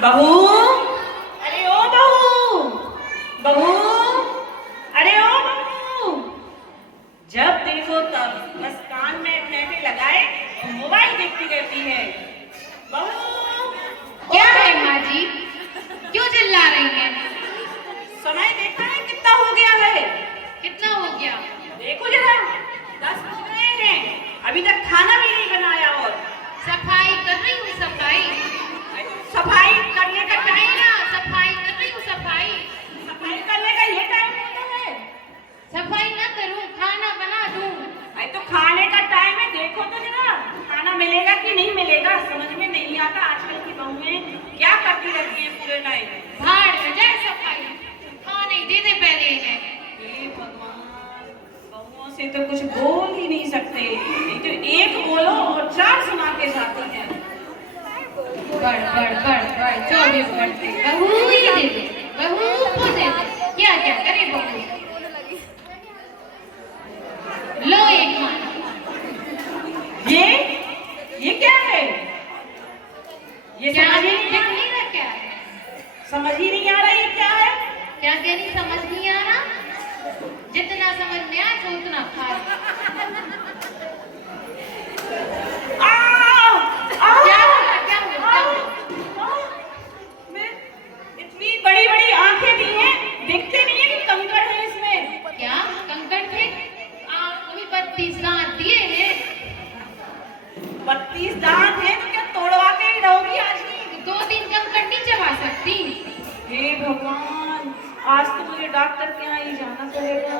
बहू, अरे ओ बहू, बहू, अरे ओ बहू। जब देखो तब बस कान में ठेठे लगाए और मोबाइल देखती रहती है। बहू, क्या है माँ जी, क्यों चिल्ला रही हैं? समय देखा है कितना हो गया है? कितना हो गया? देखो जरा, 10 बज गए हैं, अभी तक खाना भी नहीं बनाया। और सफाई कर रही हूँ, सफाई सफाई करने का टाइम, ना, सफाई कर रही हूँ, सफाई सफाई करने का ये टाइम होता है? सफाई ना करूँ, खाना बना दूँ। अरे तो खाने का टाइम है, देखो तो जरा खाना मिलेगा कि नहीं मिलेगा, समझ में नहीं आता। आजकल की बहुएं क्या करती रहती हैं पूरे टाइम। भाड़ में जाए सफाई, खाने ही दे दे पहले इन्हें। हे भगवान, बहुओं से तो कुछ बोल ही नहीं सकते, नहीं तो एक बोलो और 4 सुना के जाती हैं। बढ़ बढ़ बढ़ बढ़ 24 बढ़ते, बहू ही दे दे, बहू को दे दे, क्या क्या करे बहू। लो एक खाना। ये क्या है? ये क्या समझ ही दिख नहीं आ नहीं रहा? क्या है? समझ ही नहीं आ रहा ये क्या है? क्या कह रही, समझ नहीं आ रहा? जितना समझ में आए तो उतना खा लो। क्या हुआ, क्या हुआ, क्या हुआ? मैं इतनी बड़ी बड़ी आंखें दी हैं, दिखते नहीं है कि कंकड़ है इसमें? क्या कंकड़ थे? आप भी 32 दांत दिए हैं। 32 दांत हैं तो क्या तोड़वा के ही रहोगी आज ही? 2-3 कंकड़ नहीं चबा सकती। हे भगवान, आज तो मुझे डॉक्टर के यहाँ ही जाना पड़ेगा।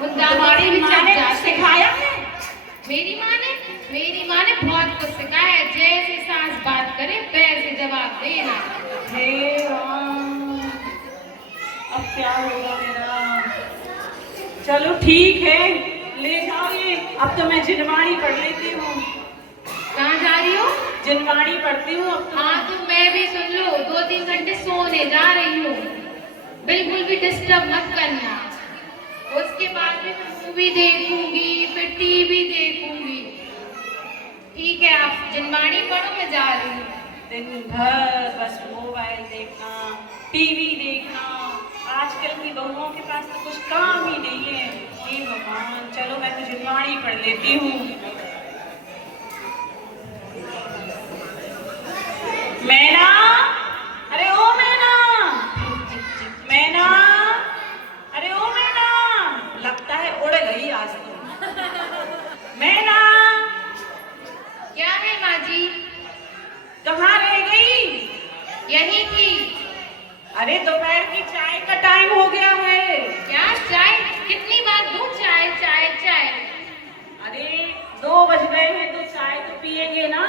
उन दांतों तुम्हारी से भी माँ चब ने जाते। सिखाया है? मेरी माँ ने बहुत कुछ सिखाया है। जैसे सास बात करे वैसे जवाब देना। हे राम, अब क्या होगा मेरा? चलो ठीक है, ले जाओ ये। अब तो मैं जिनवाणी पढ़ लेती हूँ। कहाँ जा रही हो? जिनवाणी पढ़ती हूँ अब तो। हाँ तो मैं भी सुन लो, 2-3 घंटे सोने जा रही हूँ। बिल्कुल भी डिस्टर्ब मत करना। उसके बाद में मूवी देखूंगी, फिर टीवी देखूंगी। ठीक है, आप जिनवाणी पढ़ो, मैं जा रही हूँ। दिन भर बस मोबाइल देखना, टीवी देखना। आजकल की बहुओं के पास तो कुछ काम ही नहीं है। हे भगवान, चलो मैं तो जिनवाणी पढ़ लेती हूँ। मैना, अरे ओ मैना, मैना, अरे ओ मैना, लगता है उड़ गई आज तो। मैना, क्या है माँ जी? कहाँ रह गई? यही थी। अरे दोपहर की चाय का टाइम हो गया है। क्या चाय? कितनी बार दूं चाय चाय चाय? अरे 2 बज गए हैं तो चाय तो पिएंगे ना।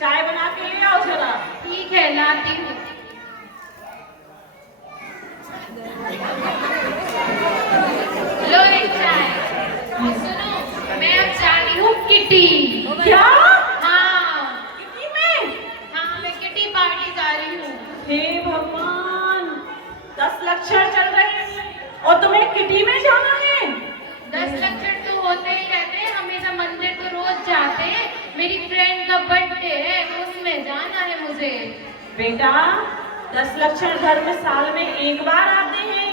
चाय बना के ले आओ जरा। ठीक है, लाती हूँ। लो एक चाय। और सुनो, मैं अब जा रही हूँ किटी। क्या? हाँ किटी में? हाँ, मैं किटी पार्टी जा रही हूँ। हे भगवान, 10 लक्षण चल रहे हैं और तुम्हें किटी में जाना है? 10 लक्षण तो होते ही रहते हैं, हमेशा मंदिर तो रोज जाते हैं। मेरी फ्रेंड का बर्थडे है, उसमें जाना है मुझे। बेटा, 10 लक्षण धर्म साल में एक बार आते हैं,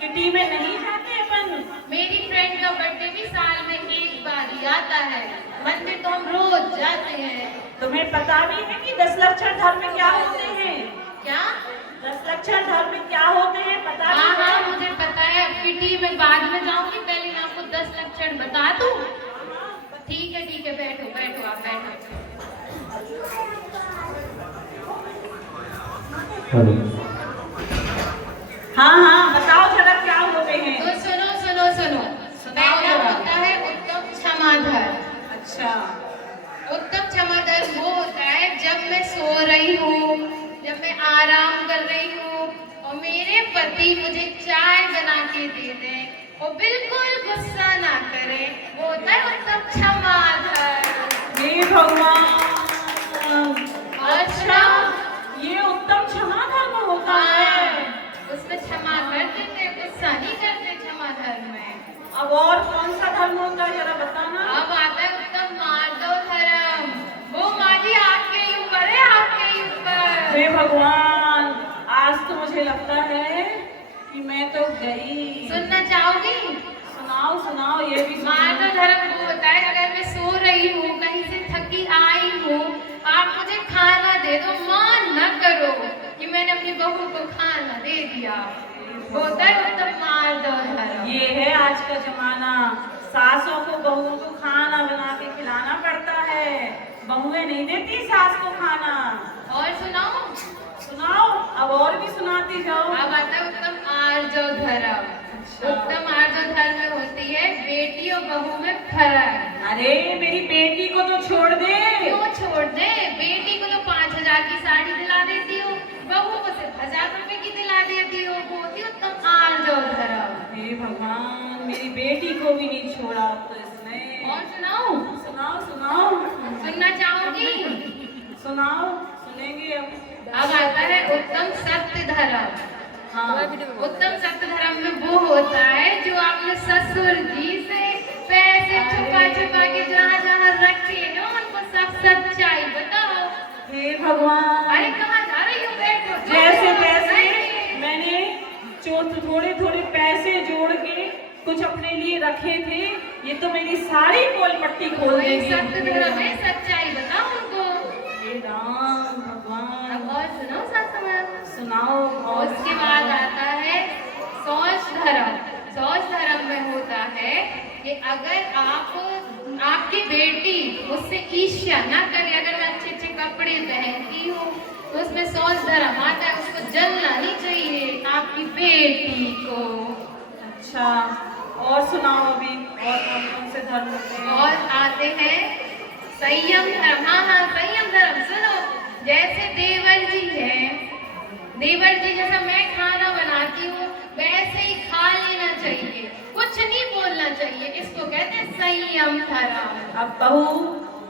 किटी में नहीं जाते अपन। मेरी फ्रेंड का बर्थडे भी साल में एक बार ही आता है। मंदिर तो हम रोज जाते हैं। तुम्हें पता भी है कि 10 लक्षण धर्म क्या होते हैं? क्या? 10 लक्षण धर्म क्या होते हैं पता हाँ भी है? हाँ, मुझे पता है। अब किटी में बाद में जाऊंगी, पहले मैं आपको 10 लक्षण बता दूं। ठीक है, बैठो बैठो, आप बैठो। हाँ, बताओ जरा क्या होते हैं? तो सुनो सुनो सुनो। पहला होता है उत्तम क्षमाधर। अच्छा। उत्तम क्षमाधर वो होता है जब मैं सो रही हूँ, जब मैं आराम कर रही हूँ और मेरे पति मुझे चाय बना के दे दें और बिल्कुल गुस्सा ना करें, वो होता है उत्तम क्षमाधर। हे भगवान, अच्छा, ये उत्तम क्षमा धर्म होता है। उसमें क्षमा कर देते, गुस्सा नहीं करते क्षमा धर्म में। अब और कौन सा धर्म होता है जरा बताना। अब आता है उत्तम माधव धर्म। वो माँ जी आपके ही ऊपर है, आपके ही भगवान, आज तो मुझे लगता है कि मैं तो गई। सुनना चाहोगी? सुनाओ सुनाओ, ये भी माँ तो धर्म वो होता है, अगर मैं सो रही हूँ, कहीं से थकी आई हूँ, आप मुझे खाना दे दो, मान न करो कि मैंने अपनी बहू को खाना दे दिया। होता है उत्तम मार्ग और धर्म। ये है आज का जमाना, सासों को बहुओं को खाना बना के खिलाना पड़ता है, बहुएं नहीं देती सास को खाना। और सुनाओ? सुनाओ, अब और भी सुनाती जाओ। अब आता है उत्तम आर्ज और धर्म। उत्तम आर्ज और धर्म में होती है बेटी और बहू में फर्क। अरे मेरी बेटी को तो छोड़ दे। क्यों छोड़ दे? बेटी को तो 5,000 की साड़ी दिला देती हो, बहू को सिर्फ 1,000 रुपए की दिला देती हो। वो होती उत्तम आर्ज और धर्म। हे भगवान, मेरी बेटी को भी नहीं छोड़ा अब तो इसने। और सुनाओ? सुनाओ सुनाओ। सुनना चाहोगी? सुनाओ, सुनेंगे अब। अब आता है उत्तम सत्य धर्म। हाँ। उत्तम सत्य धर्म में वो होता है जो आपने ससुर जी से पैसे छुपा छुपा के जहाँ जहाँ रखे हैं उनको सब सच्चाई बताओ। हे भगवान, अरे कहाँ जा रही हो? बैठो। जैसे तैसे मैंने थोड़े थोड़े पैसे जोड़ के कुछ अपने लिए रखे थे, ये तो मेरी सारी पोल पट्टी खोल वही देगी। सत्य धर्म है, सच्चाई बताओ उनको। हे राम भगवान। अब और सुनो सत्संग। सुनाओ। और उसके बाद आता है शौच धर्म। शौच धर्म में होता है कि अगर आपकी बेटी उससे ईर्ष्या ना करे, अगर मैं अच्छे अच्छे कपड़े पहनती हूँ तो उसमें शौच धर्म आता है, उसको जलना नहीं चाहिए आपकी बेटी को। अच्छा, और सुनाओ अभी, और कौन कौन से धर्म होते हैं? और आते हैं संयम धर्म। हाँ हाँ, संयम धर्म सुनो। जैसे देवर जी है, देवर जी जैसा मैं खाना बनाती हूँ वैसे ही खा लेना चाहिए, कुछ नहीं बोलना चाहिए, इसको कहते हैं संयम धर्म। अब बहू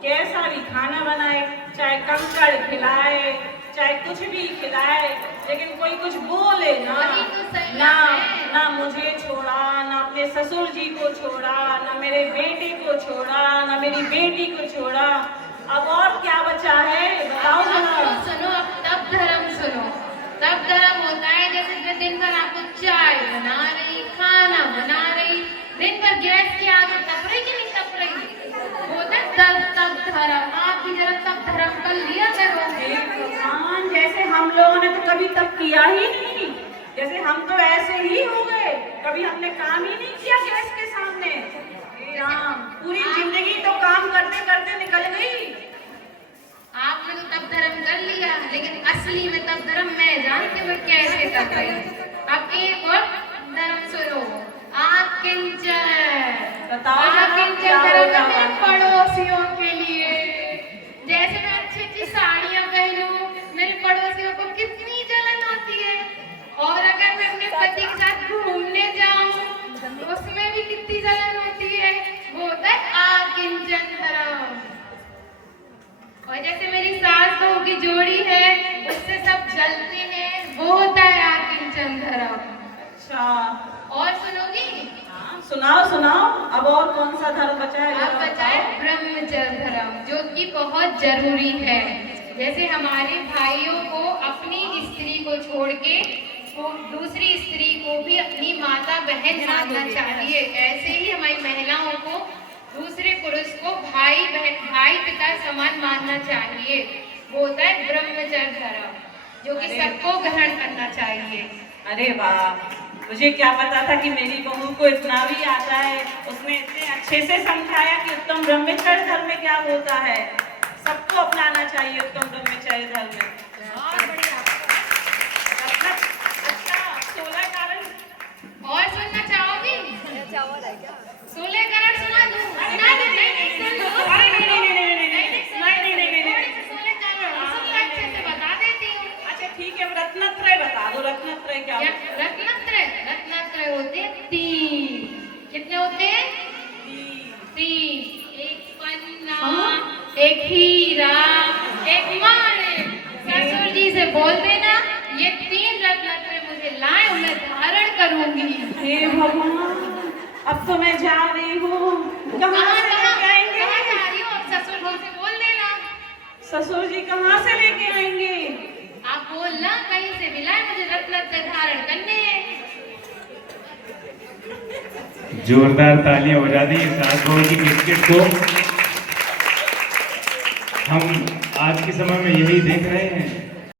कैसा भी खाना बनाए, चाहे कंकड़ खिलाए, चाहे कुछ भी खिलाए, लेकिन कोई कुछ बोले ना, वही तो संयम ना है। ना मुझे छोड़ा, ना अपने ससुर जी को छोड़ा, ना मेरे बेटे को छोड़ा, ना मेरी बेटी को छोड़ा, अब और क्या बचा है बताओ अब ना। सुनो, अब तब धर्म सुनो। तब धर्म होता है जैसे मैं दिन भर आपको चाय बना रही, खाना बना रही, दिन भर गैस के आगे तप रही कि नहीं तप रही, होता है तब धर्म। आप भी जरा तब धर्म कर लिया करो। हे भगवान, जैसे हम लोगों ने तो कभी तब किया ही नहीं, जैसे हम तो ऐसे ही हो गए, कभी हमने काम ही नहीं किया गैस के सामने। हे राम, पूरी जिंदगी तो काम करते करते निकल गई। आपने तो तब धर्म कर लिया, लेकिन असली में तब धर्म मैं जानती हूँ कैसे कर रही हूँ। अब एक और धर्म सुनो, आकिंचन। बताओ आकिंचन धर्म है मेरे पड़ोसियों के लिए। जैसे मैं अच्छी अच्छी साड़ियाँ पहनूं, मेरे पड़ोसियों को कितनी जलन होती है, और अगर मैं अपने पति के साथ घूमने जाऊं तो उसमें भी कितनी जलन होती है। वो होता है आकिंचन धर्म। और जैसे मेरी सास बहू की जोड़ी है, उससे सब जलते हैं, वो होता है आकिंचन धर्म। अच्छा, और सुनोगी? सुनाओ सुनाओ, अब और कौन सा धर्म बचा है? अब बचा है ब्रह्मचर्य धर्म, जो कि बहुत जरूरी है। जैसे हमारे भाइयों को अपनी स्त्री को छोड़ के दूसरी स्त्री को भी अपनी माता बहन मानना चाहिए, ऐसे ही हमारी महिलाओं को दूसरे पुरुष को भाई बहन, भाई पिता समान मानना चाहिए। वो होता है ब्रह्मचर्य धर्म, जो कि सबको ग्रहण करना चाहिए। अरे वाह, मुझे क्या पता था कि मेरी बहू को इतना भी आता है। उसने इतने अच्छे से समझाया कि उत्तम ब्रह्मचर्य धर्म में क्या होता है। सबको अपनाना चाहिए उत्तम ब्रह्मचर्य धर्म में। बहुत बढ़िया। अच्छा, 16 कारण और सुनना चाहोगी? 16 कारण सुना दूं? सुना दूं? नहीं सुन लो। अरे नहीं, 16 कारण सुन, अच्छे से बता देती हूँ। अच्छा ठीक है, रत्नत्रय बता दो। रत्नत्रय क्या होता है? रत्नत्रय होते हैं 3। कितने होते हैं? 3। एक पन्ना, एक हीरा, एक माणिक। ससुर जी से बोल देना ये 3 रत्नत्रय मुझे लाए और मैं धारण करूंगी। हे भगवान, अब तो मैं जा रही हूँ। कहाँ से लेके आएंगे? कहाँ जा रही हो? ससुर जी से बोल देना। ससुर जी कहाँ से लेके आएंगे? आप बोलना कहीं से मिला है, मुझे रत्न धारण करने हैं। जोरदार तालियां बजा दी सास बहू की क्रिकेट को। हम आज के समय में यही देख रहे हैं